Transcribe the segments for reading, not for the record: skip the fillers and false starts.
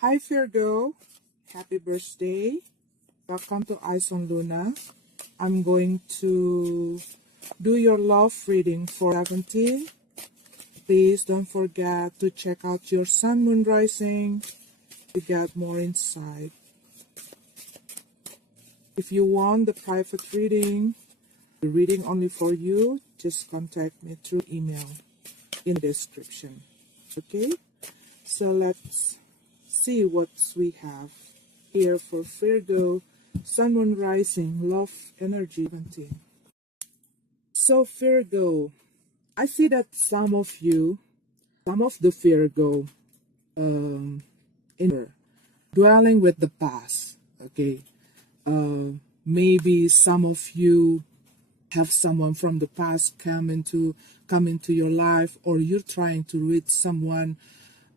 Hi Virgo, happy birthday. Welcome to Eyes on Luna. I'm going to do your love reading for 17. Please don't forget to check out your sun, moon, rising to get more insight. If you want the private reading, the reading only for you, just contact me through email in the description. Okay? So let's see what we have here for Virgo, Sun, Moon, Rising, Love Energy 17. So Virgo, I see that some of the Virgo, in dwelling with the past. Okay, maybe some of you have someone from the past come into your life, or you're trying to reach someone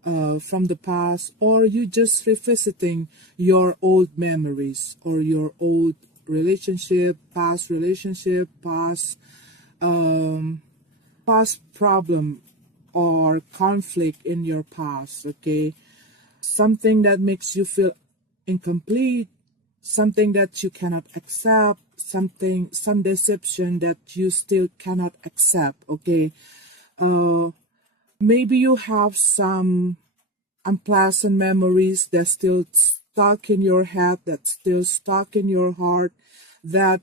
from the past, or you just revisiting your old memories or your old relationship, past past problem or conflict in your past. Okay, something that makes you feel incomplete, something that you cannot accept, some deception that you still cannot accept. Okay, maybe you have some unpleasant memories that's still stuck in your head, that's still stuck in your heart, that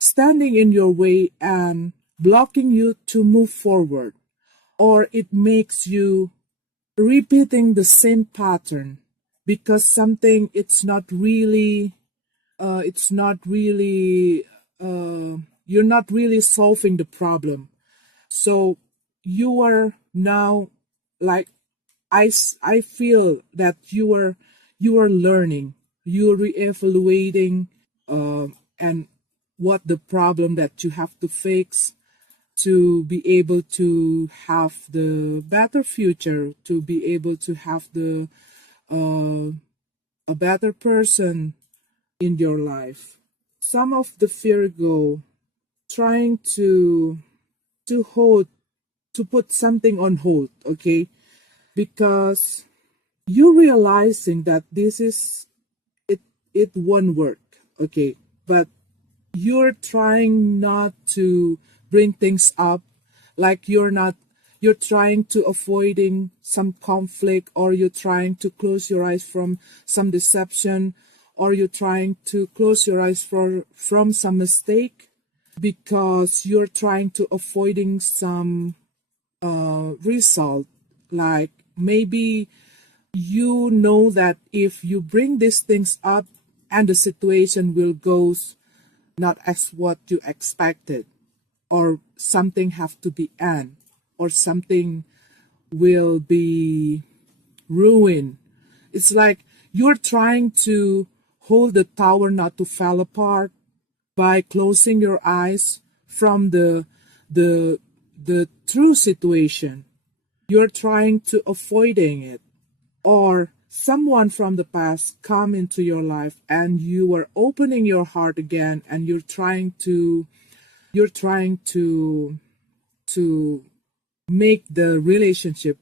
standing in your way and blocking you to move forward, or it makes you repeating the same pattern because something it's not really you're not really solving the problem. So you are now, like, I feel that you are learning, you're reevaluating, and what the problem that you have to fix to be able to have the better future, to be able to have the a better person in your life. Some of the Virgo trying hold to put something on hold, okay? Because you realizing that this is it won't work, okay? But you're trying not to bring things up, like you're trying to avoiding some conflict, or you're trying to close your eyes from some deception, or you're trying to close your eyes from some mistake, because you're trying to avoiding some result. Like, maybe you know that if you bring these things up and the situation will go not as what you expected, or something have to be end, or something will be ruined. It's like you're trying to hold the tower not to fall apart by closing your eyes from the true situation. You're trying to avoiding it, or someone from the past come into your life and you are opening your heart again, and you're trying to make the relationship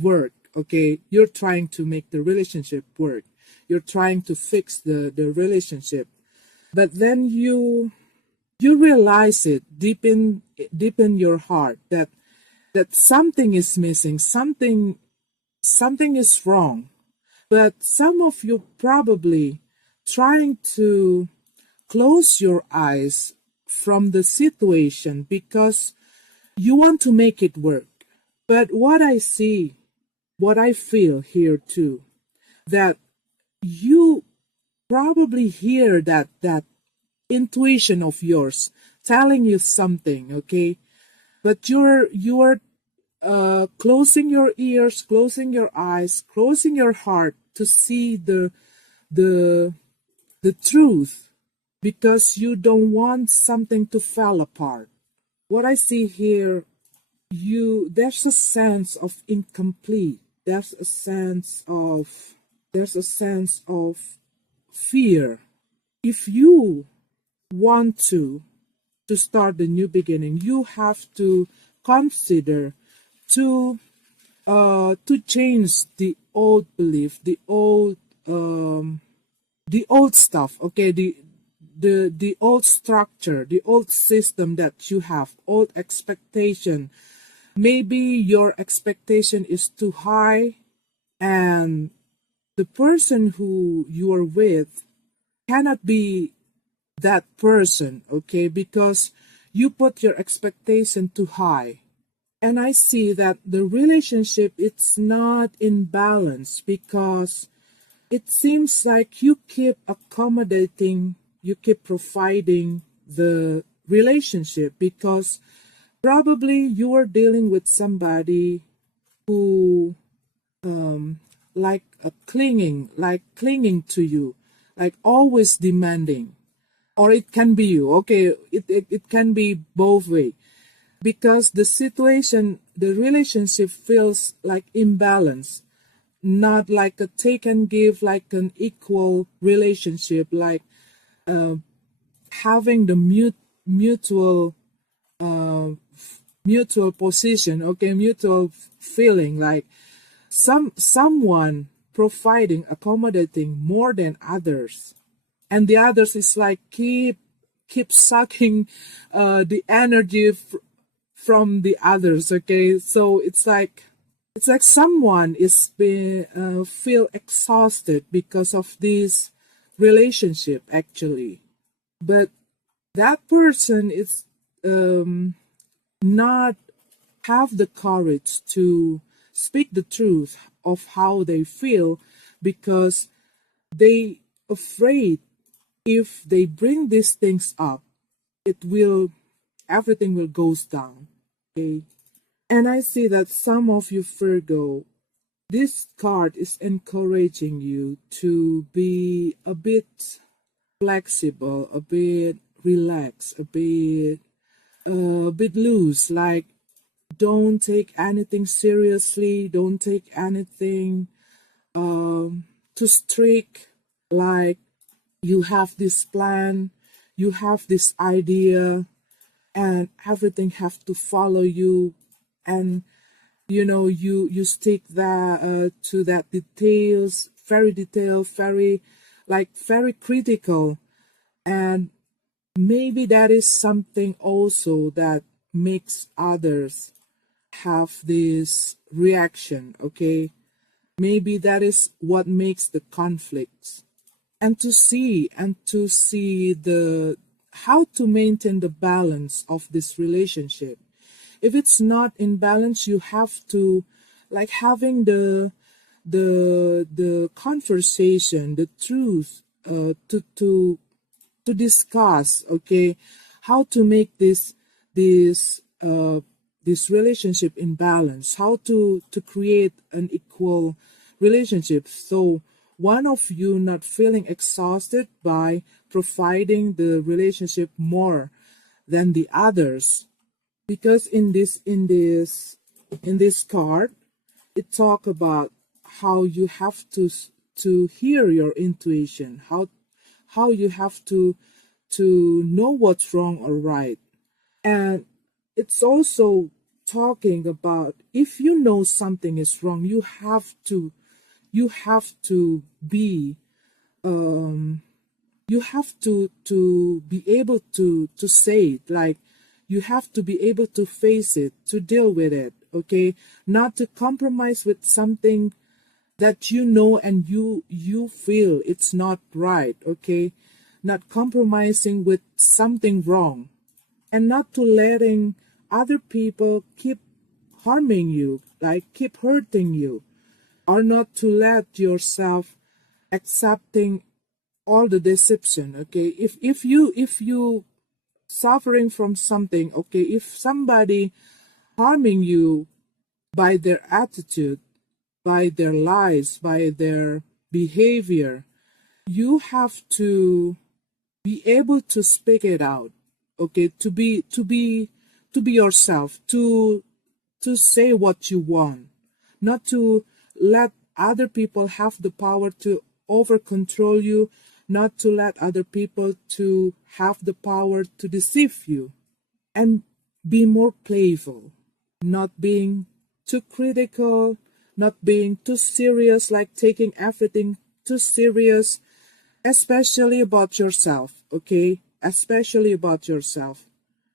work. Okay, you're trying to make the relationship work, you're trying to fix the relationship, but then you realize it deep in your heart that something is missing, something is wrong. But some of you probably trying to close your eyes from the situation because you want to make it work. But what I see, what I feel here too, that you probably hear that intuition of yours telling you something, okay? But you're closing your ears, closing your eyes, closing your heart to see the the truth, because you don't want something to fall apart. What I see here, there's a sense of incomplete. There's a sense of fear. If you want to start the new beginning, you have to consider to to change the old belief, the old stuff, okay, the old structure, the old system that you have, old expectation. Maybe your expectation is too high, and the person who you are with cannot be that person, okay, because you put your expectation too high. And I see that the relationship, it's not in balance because it seems like you keep accommodating, you keep providing the relationship because probably you are dealing with somebody who like clinging to you, like always demanding. Or it can be you, okay, it can be both way because the situation, the relationship feels like imbalance, not like a take and give, like an equal relationship, like having the mutual mutual position, okay, mutual feeling, like someone providing, accommodating more than others, and the others is like keep sucking the energy from the others, okay. So it's like someone is being feel exhausted because of this relationship actually, but that person is not have the courage to speak the truth of how they feel because they afraid if they bring these things up, it will everything will goes down, okay. And I see that some of you Virgo, this card is encouraging you to be a bit flexible, a bit relaxed, a bit loose, like don't take anything seriously, don't take anything too strict, like you have this plan, you have this idea, and everything have to follow you, and you stick that to that details, very detailed, very like very critical, and maybe that is something also that makes others have this reaction, okay. Maybe that is what makes the conflicts, and to see the how to maintain the balance of this relationship. If it's not in balance, you have to like having the conversation, the truth, to discuss, okay, how to make this relationship in balance, how to create an equal relationship, so one of you not feeling exhausted by providing the relationship more than the others. Because in this card, it talk about how you have to hear your intuition, how you have to know what's wrong or right. And it's also talking about if you know something is wrong, you have to be you have to be able to say it, like you have to be able to face it, to deal with it, okay, not to compromise with something that you know and you feel it's not right, okay, not compromising with something wrong, and not to letting other people keep harming you, like keep hurting you, or not to let yourself accepting all the deception, okay. If you suffering from something, okay, if somebody harming you by their attitude, by their lies, by their behavior, you have to be able to speak it out, okay, to be yourself, to say what you want, not to let other people have the power to over control you, not to let other people to have the power to deceive you, and be more playful, not being too critical, not being too serious, like taking everything too serious, especially about yourself, okay? Especially about yourself.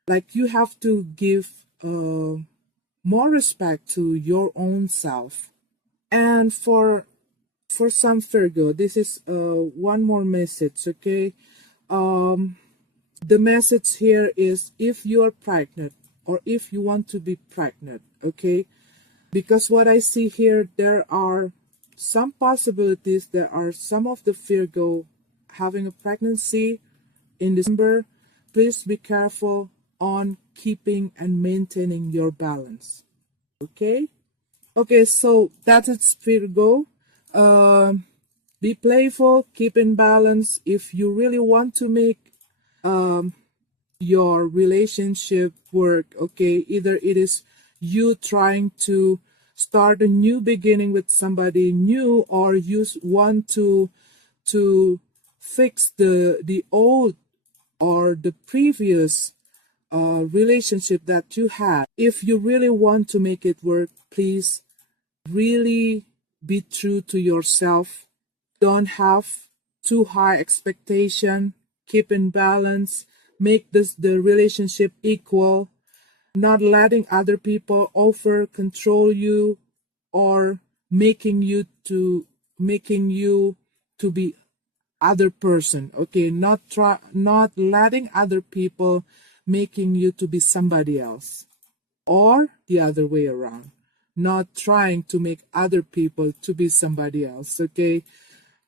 Like you have to give more respect to your own self. And for some Virgo, this is one more message, okay? The message here is if you're pregnant or if you want to be pregnant, okay? Because what I see here, there are some possibilities. There are some of the Virgo having a pregnancy in December. Please be careful on keeping and maintaining your balance. Okay? Okay, so that's it, Virgo. Be playful, keep in balance. If you really want to make your relationship work, okay, either it is you trying to start a new beginning with somebody new, or you want to fix the old or the previous relationship that you had. If you really want to make it work, please really be true to yourself. Don't have too high expectation. Keep in balance. Make the relationship equal. Not letting other people over control you, or making you to be other person. Okay, not letting other people making you to be somebody else, or the other way around, not trying to make other people to be somebody else. Okay.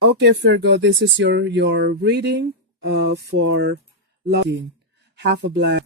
Okay, Virgo, this is your reading for love. Have a blessed